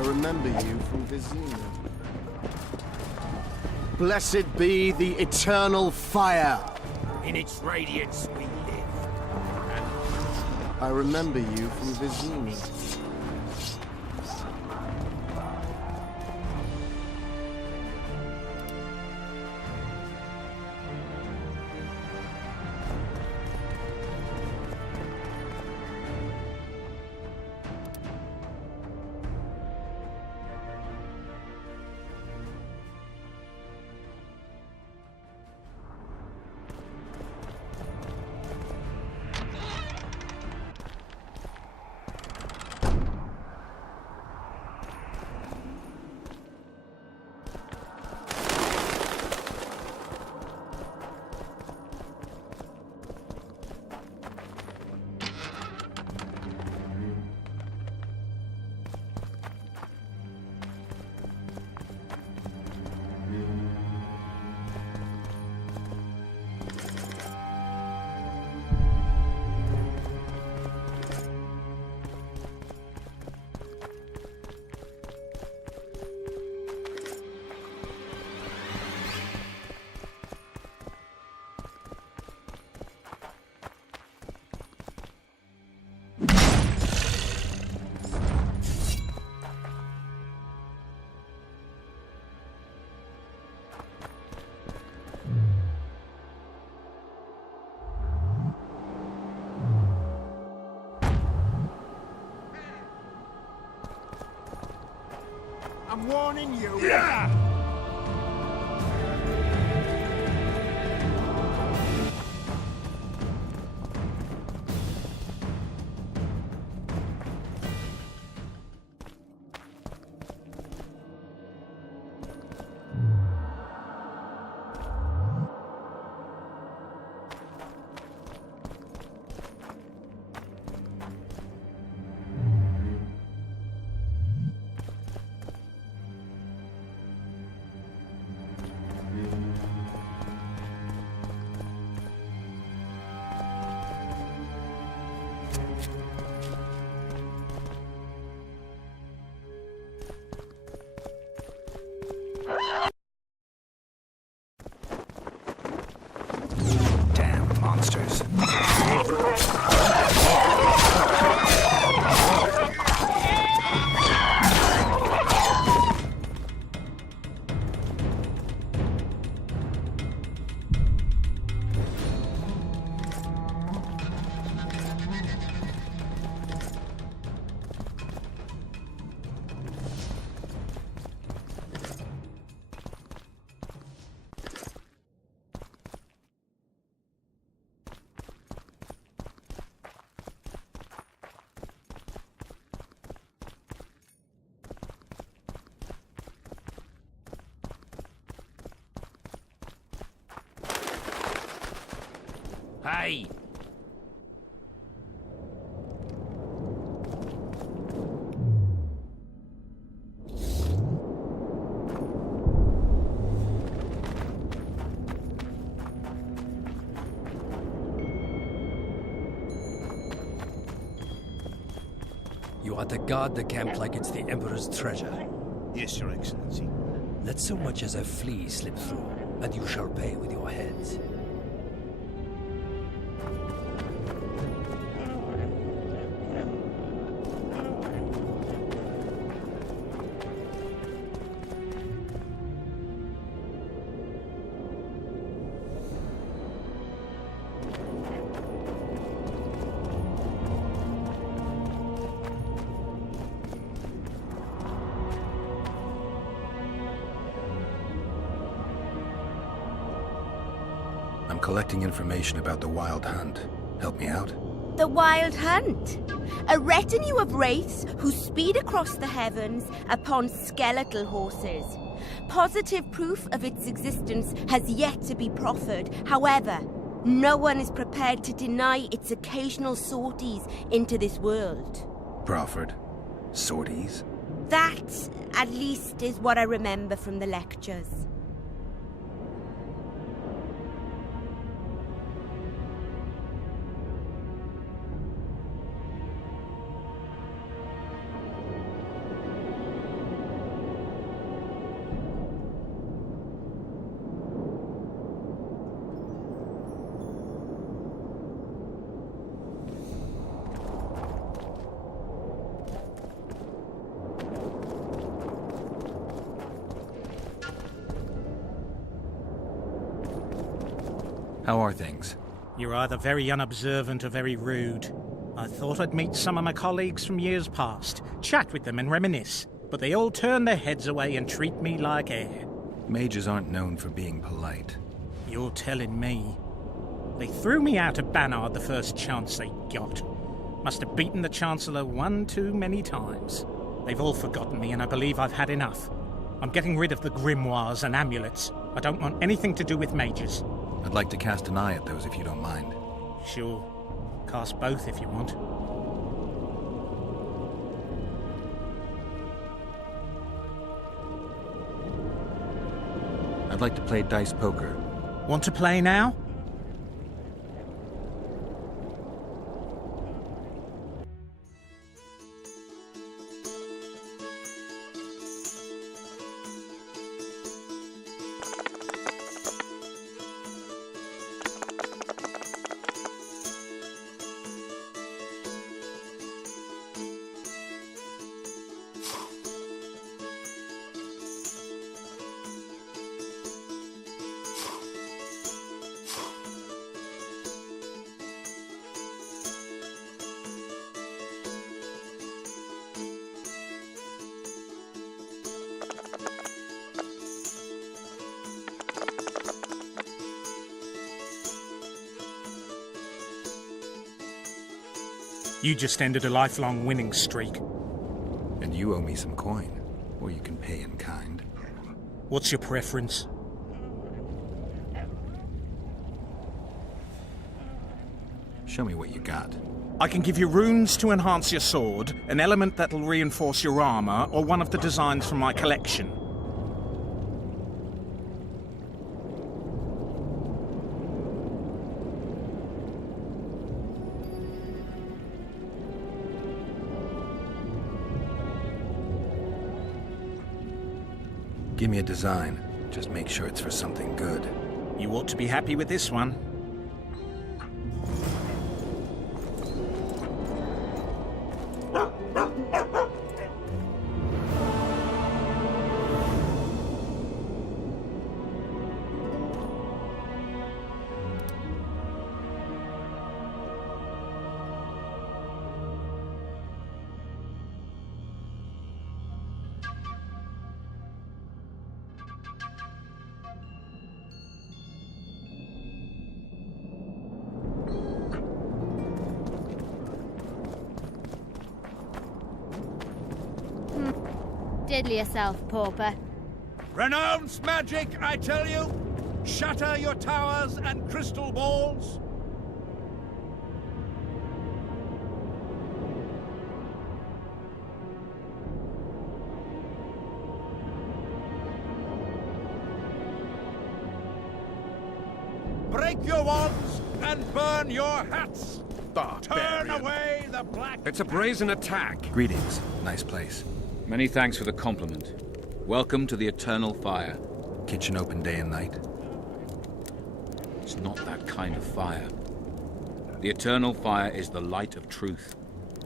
I remember you from Vizina. Blessed be the eternal fire. In its radiance we live. I remember you from Vizina. I'm warning you. Yeah! Damn monsters. Hey! You are to guard the camp like it's the Emperor's treasure. Yes, Your Excellency. Let so much as a flea slip through, and you shall pay with your heads. I'm collecting information about the Wild Hunt. Help me out? The Wild Hunt. A retinue of wraiths who speed across the heavens upon skeletal horses. Positive proof of its existence has yet to be proffered. However, no one is prepared to deny its occasional sorties into this world. Proffered? Sorties? That, at least, is what I remember from the lectures. How are things? You're either very unobservant or very rude. I thought I'd meet some of my colleagues from years past, chat with them and reminisce, but they all turn their heads away and treat me like air. Mages aren't known for being polite. You're telling me. They threw me out of Banard the first chance they got. Must have beaten the Chancellor one too many times. They've all forgotten me, and I believe I've had enough. I'm getting rid of the grimoires and amulets. I don't want anything to do with mages. I'd like to cast an eye at those if you don't mind. Sure. Cast both if you want. I'd like to play dice poker. Want to play now? You just ended a lifelong winning streak. And you owe me some coin. Or you can pay in kind. What's your preference? Show me what you got. I can give you runes to enhance your sword, an element that'll reinforce your armor, or one of the designs from my collection. Give me a design. Just make sure it's for something good. You ought to be happy with this one. Diddle yourself, pauper. Renounce magic, I tell you! Shatter your towers and crystal balls! Break your wands and burn your hats! Turn away the black... It's a brazen attack. Greetings. Nice place. Many thanks for the compliment. Welcome to the Eternal Fire. Kitchen open day and night. It's not that kind of fire. The Eternal Fire is the light of truth,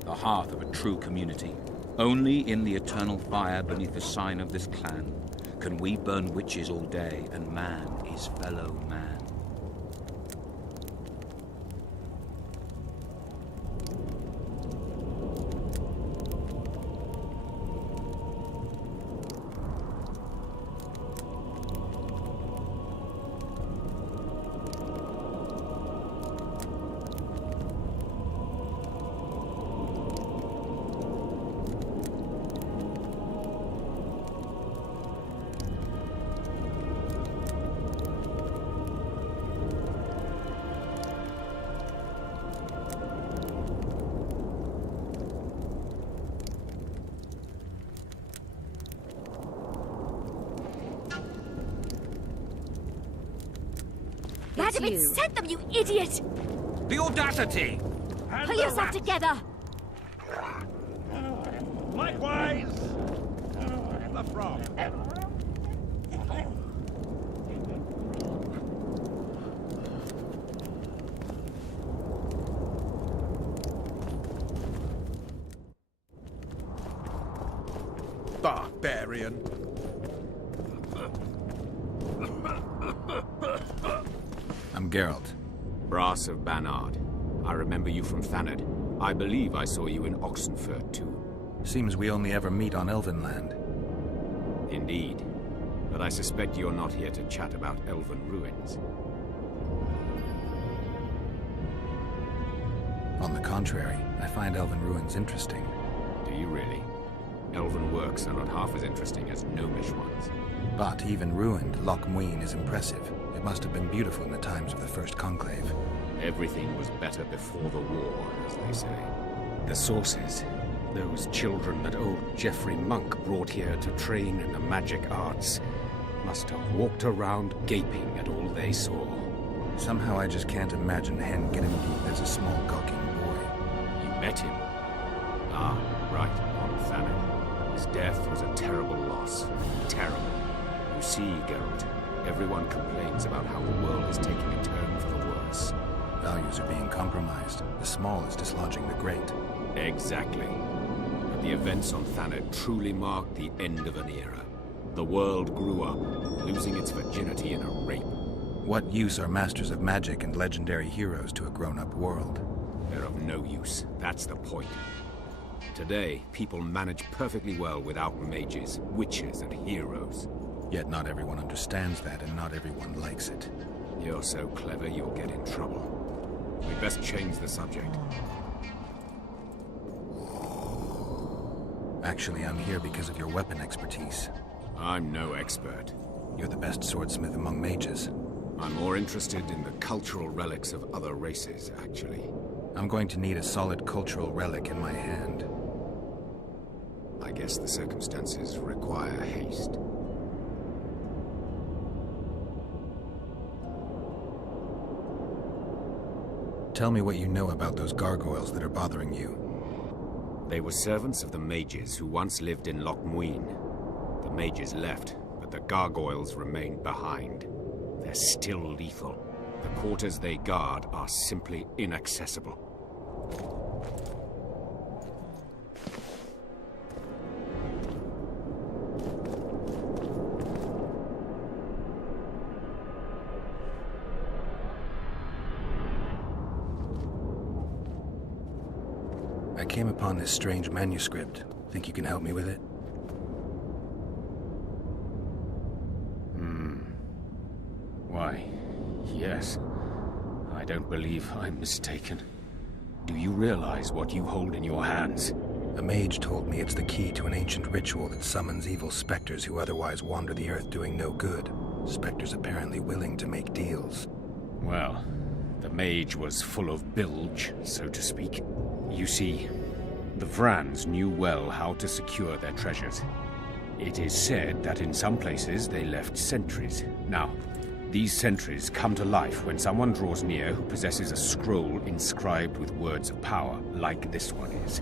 the hearth of a true community. Only in the Eternal Fire, beneath the sign of this clan, can we burn witches all day, and man is fellow man. Vladimir sent them, you idiot! The audacity! Pull yourself together! Likewise! The frog. Barbarian. I'm Geralt. Brass of Banard. I remember you from Thanedd. I believe I saw you in Oxenfurt, too. Seems we only ever meet on Elvenland. Indeed. But I suspect you're not here to chat about elven ruins. On the contrary, I find elven ruins interesting. Do you really? Elven works are not half as interesting as gnomish ones. But even ruined, Loch Muin is impressive. It must have been beautiful in the times of the First Conclave. Everything was better before the war, as they say. The sources. Those children that old Geoffrey Monk brought here to train in the magic arts must have walked around gaping at all they saw. Somehow I just can't imagine Hen Giddimdeep as a small gawking boy. You met him? Ah, right, on Thanedd. His death was a terrible loss. Terrible. You see, Geralt, everyone complains about how the world is taking a turn for the worse. Values are being compromised. The small is dislodging the great. Exactly. But the events on Thanedd truly marked the end of an era. The world grew up, losing its virginity in a rape. What use are masters of magic and legendary heroes to a grown-up world? They're of no use. That's the point. Today, people manage perfectly well without mages, witches, and heroes. Yet not everyone understands that, and not everyone likes it. You're so clever, you'll get in trouble. We'd best change the subject. Actually, I'm here because of your weapon expertise. I'm no expert. You're the best swordsmith among mages. I'm more interested in the cultural relics of other races, actually. I'm going to need a solid cultural relic in my hand. I guess the circumstances require haste. Tell me what you know about those gargoyles that are bothering you. They were servants of the mages who once lived in Loch Muin. The mages left, but the gargoyles remained behind. They're still lethal. The quarters they guard are simply inaccessible. I came upon this strange manuscript. Think you can help me with it? Why, yes. I don't believe I'm mistaken. Do you realize what you hold in your hands? A mage told me it's the key to an ancient ritual that summons evil specters who otherwise wander the earth doing no good. Specters apparently willing to make deals. Well, the mage was full of bilge, so to speak. You see, the Vrans knew well how to secure their treasures. It is said that in some places they left sentries. Now, these sentries come to life when someone draws near who possesses a scroll inscribed with words of power, like this one is.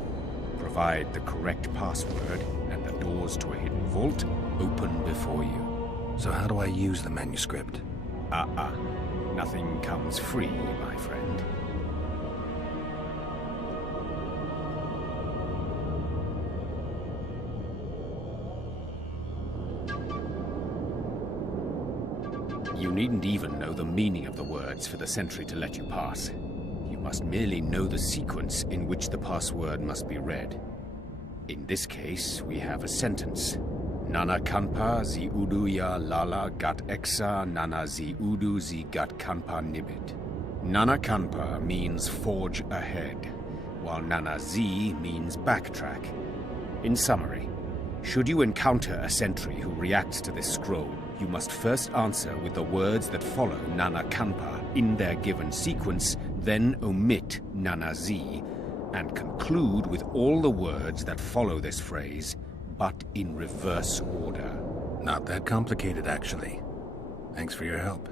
Provide the correct password, and the doors to a hidden vault open before you. So how do I use the manuscript? Nothing comes free, my friend. You needn't even know the meaning of the words for the sentry to let you pass. You must merely know the sequence in which the password must be read. In this case, we have a sentence. Nana kanpa zi udu ya lala gat exa nana zi udu zi gat kanpa nibit. Nana kanpa means forge ahead, while nana zi means backtrack. In summary, should you encounter a sentry who reacts to this scroll, you must first answer with the words that follow Nana Kanpa in their given sequence, then omit Nana Z, and conclude with all the words that follow this phrase, but in reverse order. Not that complicated, actually. Thanks for your help.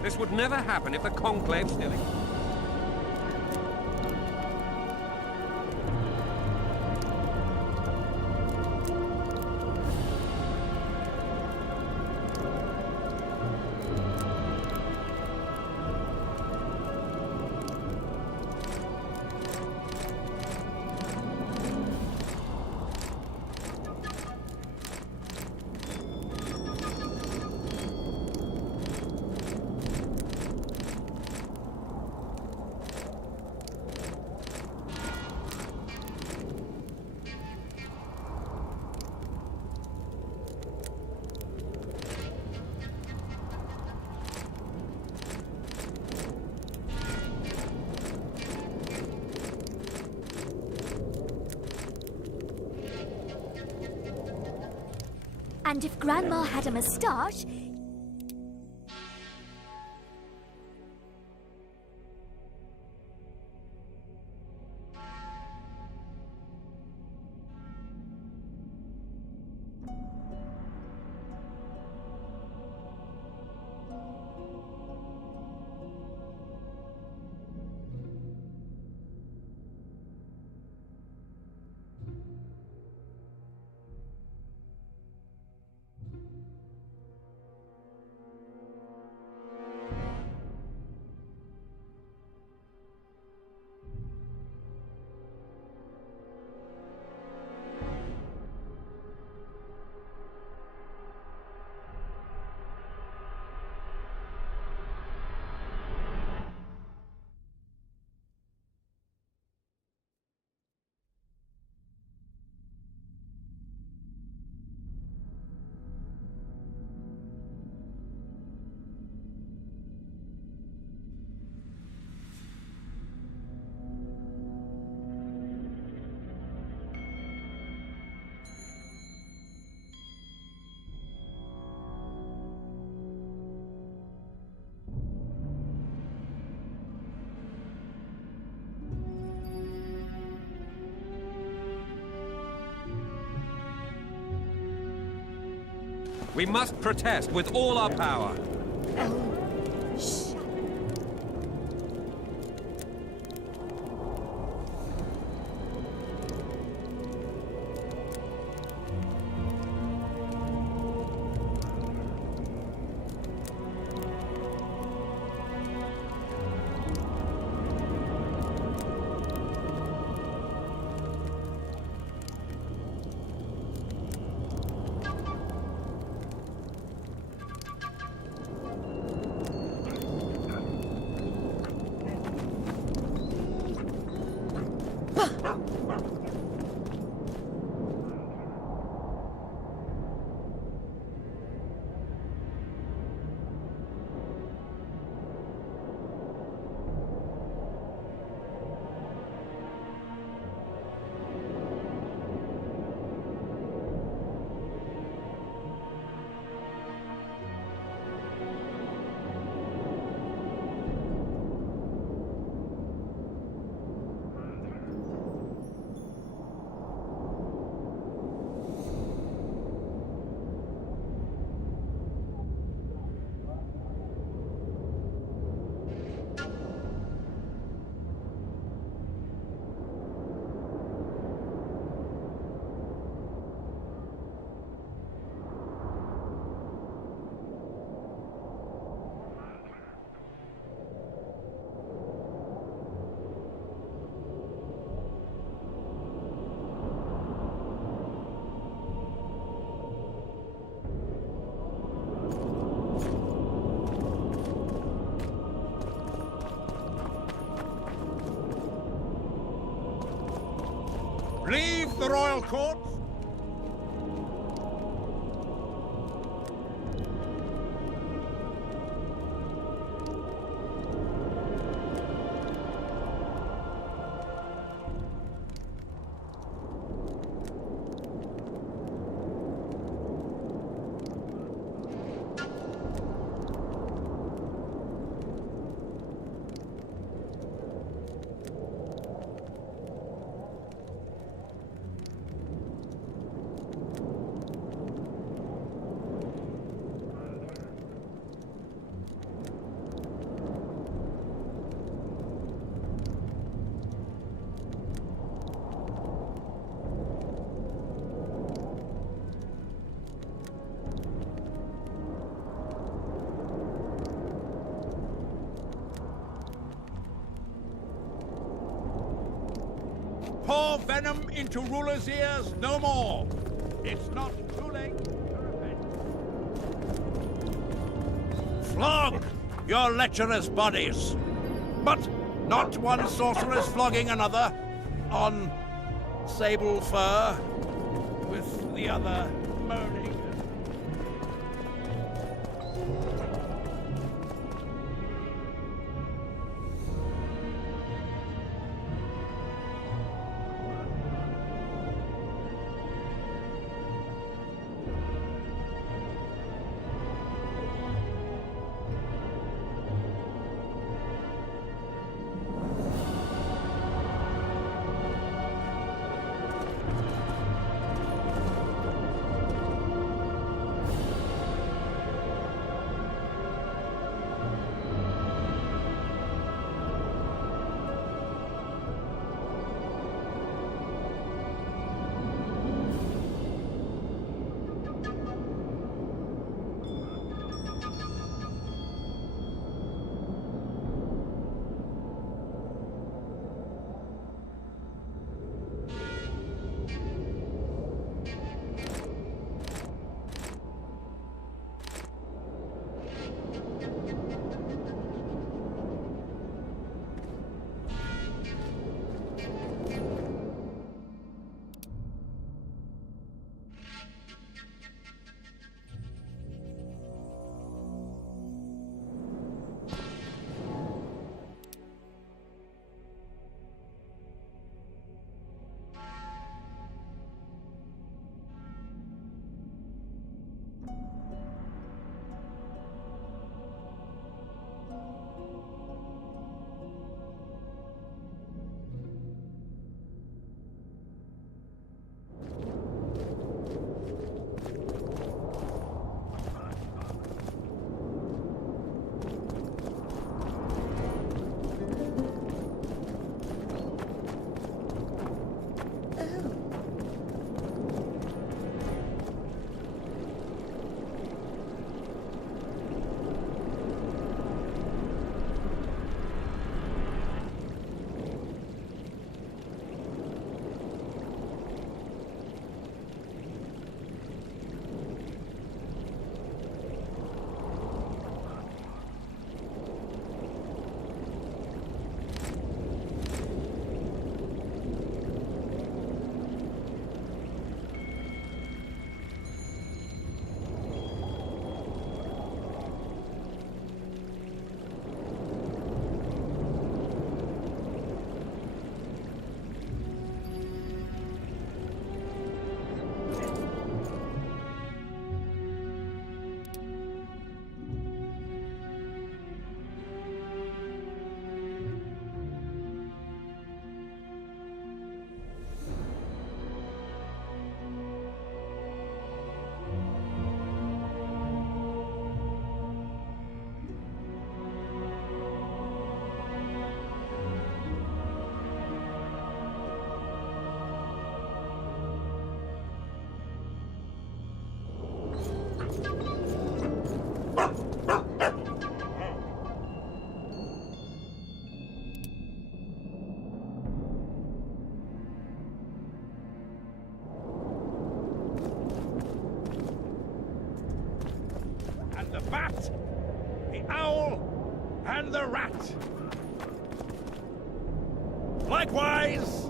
This would never happen if the Conclave still... And if Grandma had a moustache... We must protest with all our power. Leave the royal court. venom into rulers' ears no more. It's not too late to repent. Flog your lecherous bodies, but not one sorceress flogging another on sable fur, with the other moaning. the bat, the owl, and the rat. Likewise,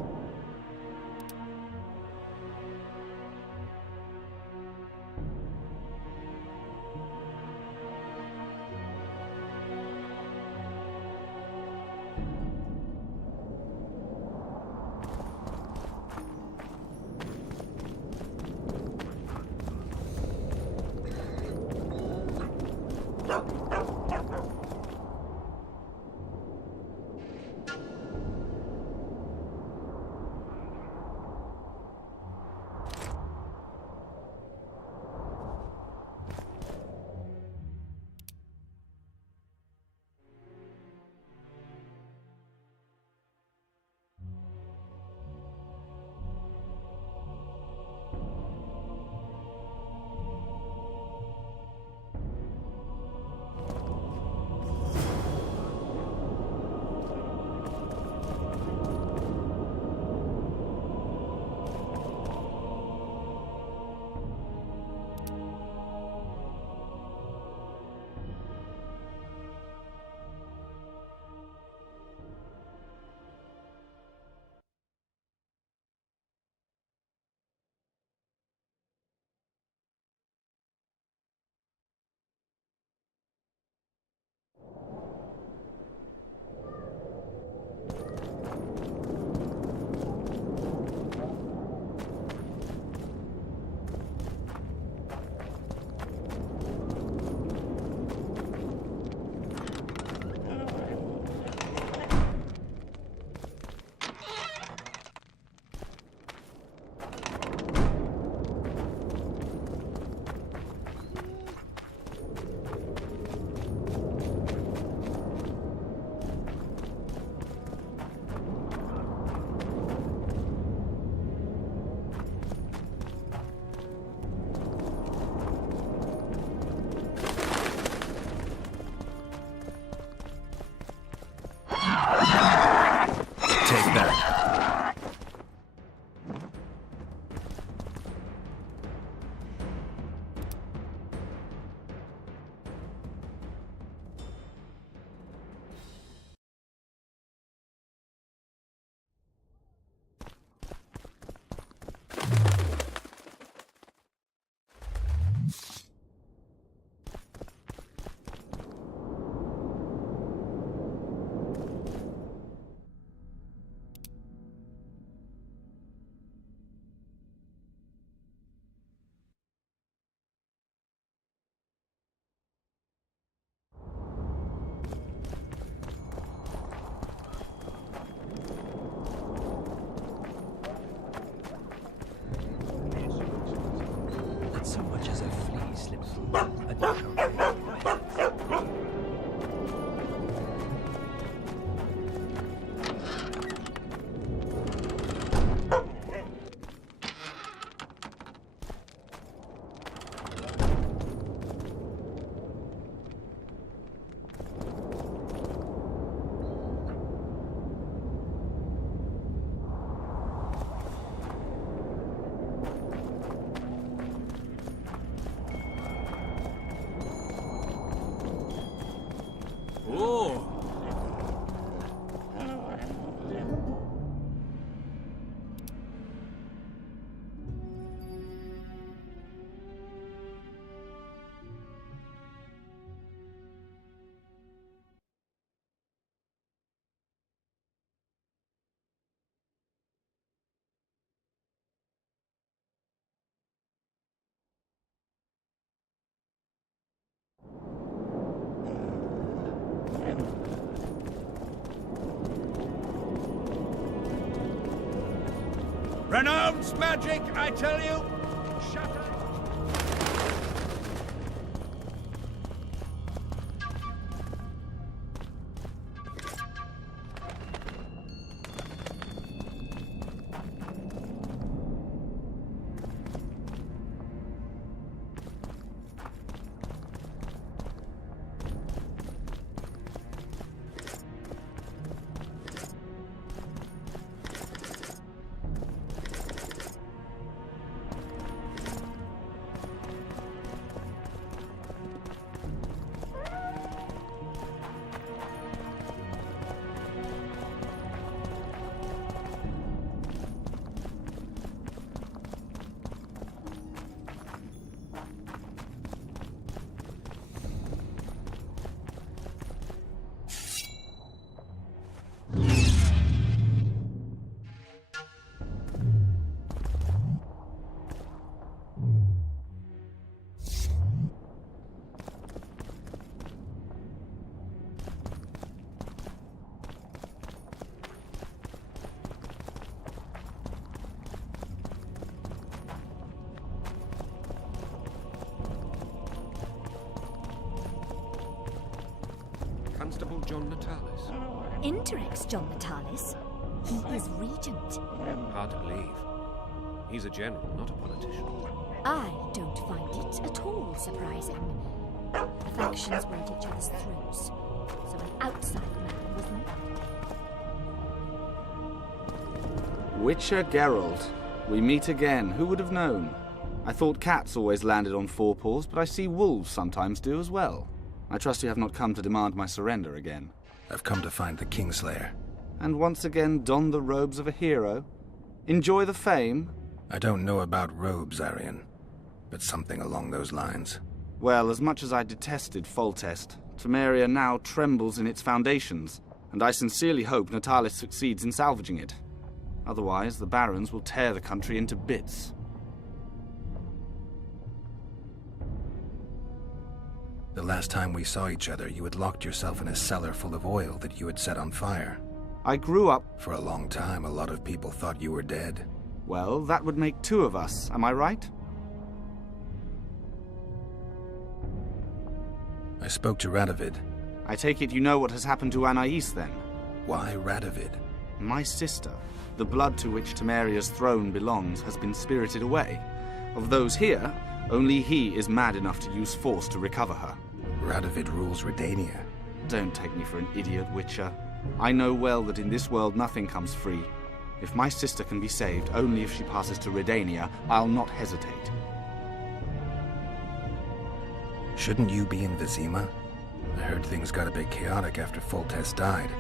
that so much as a flea slips through, and you shall pay with your head. Renounce magic, I tell you! Shut up! Constable John Natalis. Interrex John Natalis? He is regent. Hard to believe. He's a general, not a politician. I don't find it at all surprising. The factions were at each other's throats, so an outside man was not. Witcher Geralt. We meet again. Who would have known? I thought cats always landed on four paws, but I see wolves sometimes do as well. I trust you have not come to demand my surrender again. I've come to find the Kingslayer. And once again don the robes of a hero? Enjoy the fame? I don't know about robes, Arian, but something along those lines. Well, as much as I detested Foltest, Temeria now trembles in its foundations, and I sincerely hope Natalis succeeds in salvaging it. Otherwise, the barons will tear the country into bits. The last time we saw each other, you had locked yourself in a cellar full of oil that you had set on fire. I grew up... For a long time, a lot of people thought you were dead. Well, that would make two of us, am I right? I spoke to Radovid. I take it you know what has happened to Anais, then? Why Radovid? My sister, the blood to which Temeria's throne belongs, has been spirited away. Of those here, only he is mad enough to use force to recover her. Radovid rules Redania. Don't take me for an idiot, Witcher. I know well that in this world nothing comes free. If my sister can be saved only if she passes to Redania, I'll not hesitate. Shouldn't you be in Vizima? I heard things got a bit chaotic after Foltest died.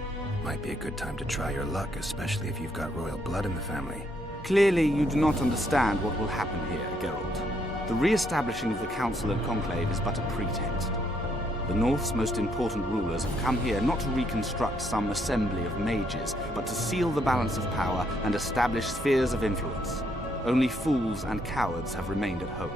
Might be a good time to try your luck, especially if you've got royal blood in the family. Clearly you do not understand what will happen here, Geralt. The re-establishing of the Council and Conclave is but a pretext. The North's most important rulers have come here not to reconstruct some assembly of mages, but to seal the balance of power and establish spheres of influence. Only fools and cowards have remained at home.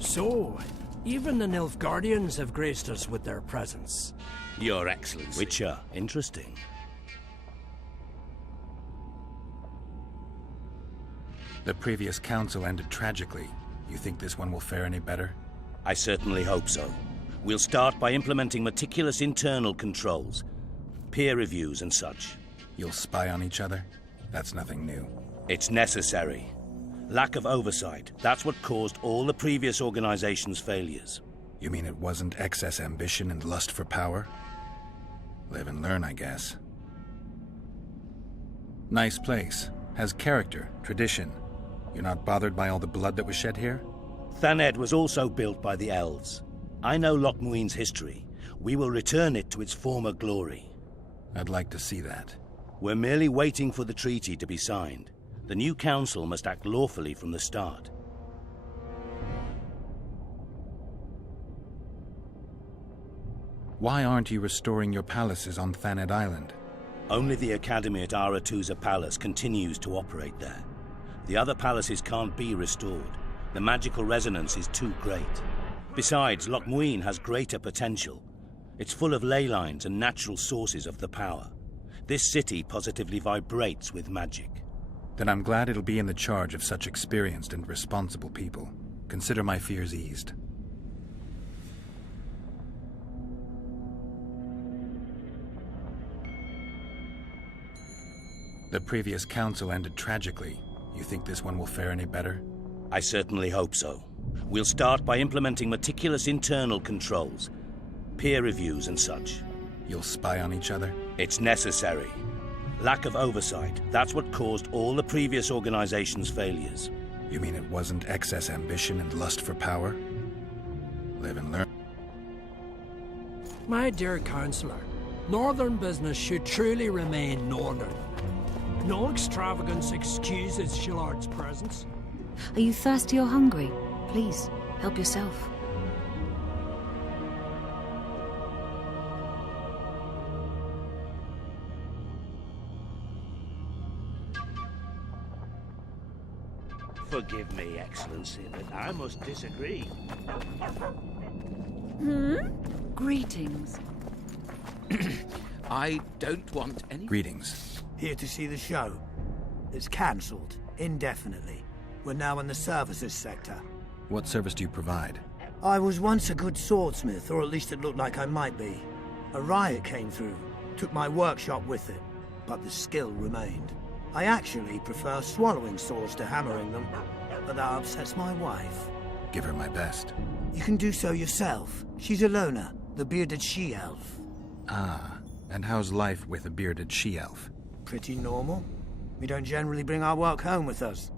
So, even the Nilfgaardians have graced us with their presence. Your Excellency. Which are interesting. The previous council ended tragically. You think this one will fare any better? I certainly hope so. We'll start by implementing meticulous internal controls, peer reviews and such. You'll spy on each other? That's nothing new. It's necessary. Lack of oversight, that's what caused all the previous organization's failures. You mean it wasn't excess ambition and lust for power? Live and learn, I guess. Nice place. Has character, tradition. You're not bothered by all the blood that was shed here? Thaned was also built by the elves. I know Loch Muin's history. We will return it to its former glory. I'd like to see that. We're merely waiting for the treaty to be signed. The new council must act lawfully from the start. Why aren't you restoring your palaces on Thaned Island? Only the Academy at Aratuza Palace continues to operate there. The other palaces can't be restored. The magical resonance is too great. Besides, Loch Muin has greater potential. It's full of ley lines and natural sources of the power. This city positively vibrates with magic. Then I'm glad it'll be in the charge of such experienced and responsible people. Consider my fears eased. The previous council ended tragically. You think this one will fare any better? I certainly hope so. We'll start by implementing meticulous internal controls, peer reviews and such. You'll spy on each other? It's necessary. Lack of oversight, that's what caused all the previous organization's failures. You mean it wasn't excess ambition and lust for power? Live and learn. My dear Councillor, Northern business should truly remain Northern. No extravagance excuses Shillard's presence. Are you thirsty or hungry? Please, help yourself. Forgive me, Excellency, but I must disagree. Greetings. I don't want any... Greetings. Here to see the show. It's cancelled, indefinitely. We're now in the services sector. What service do you provide? I was once a good swordsmith, or at least it looked like I might be. A riot came through, took my workshop with it, but the skill remained. I actually prefer swallowing swords to hammering them, but that upsets my wife. Give her my best. You can do so yourself. She's Alona, the bearded she-elf. Ah, and how's life with a bearded she-elf? Pretty normal. We don't generally bring our work home with us.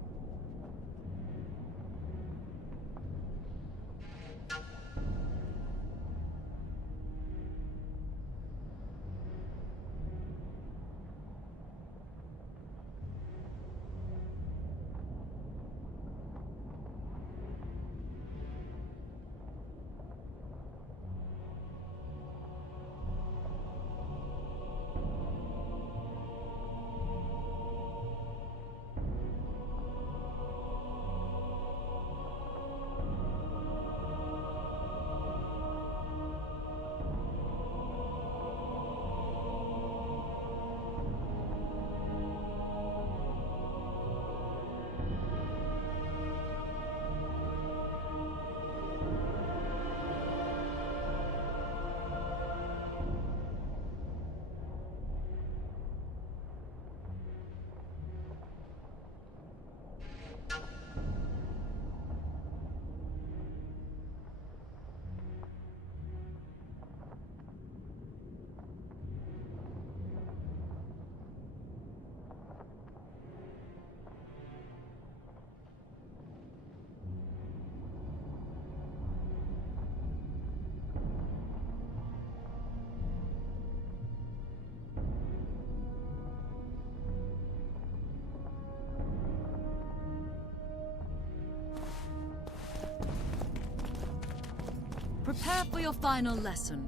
Prepare for your final lesson.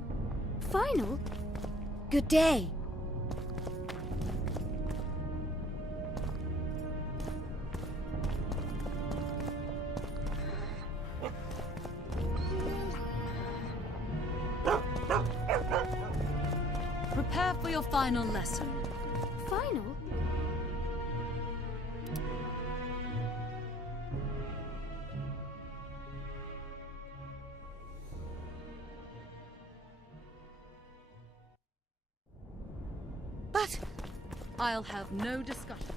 Final? Good day. Prepare for your final lesson. Final? But I'll have no discussion.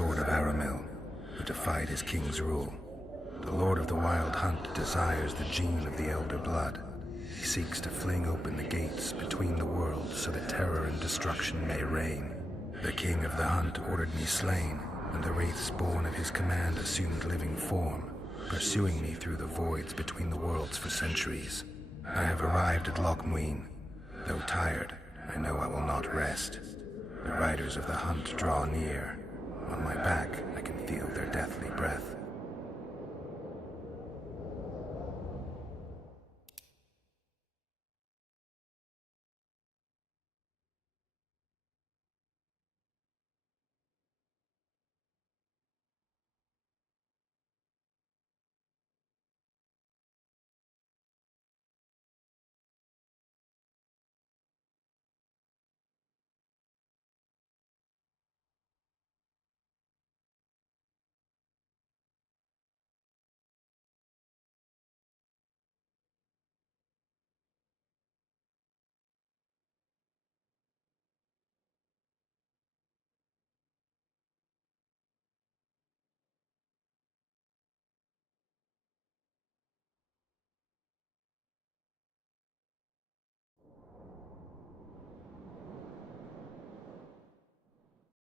sword of Aramil, who defied his king's rule. The Lord of the Wild Hunt desires the gene of the Elder Blood. He seeks to fling open the gates between the worlds so that terror and destruction may reign. The King of the Hunt ordered me slain, and the wraiths born of his command assumed living form, pursuing me through the voids between the worlds for centuries. I have arrived at Loch Muin. Though tired, I know I will not rest. The riders of the hunt draw near. On my back,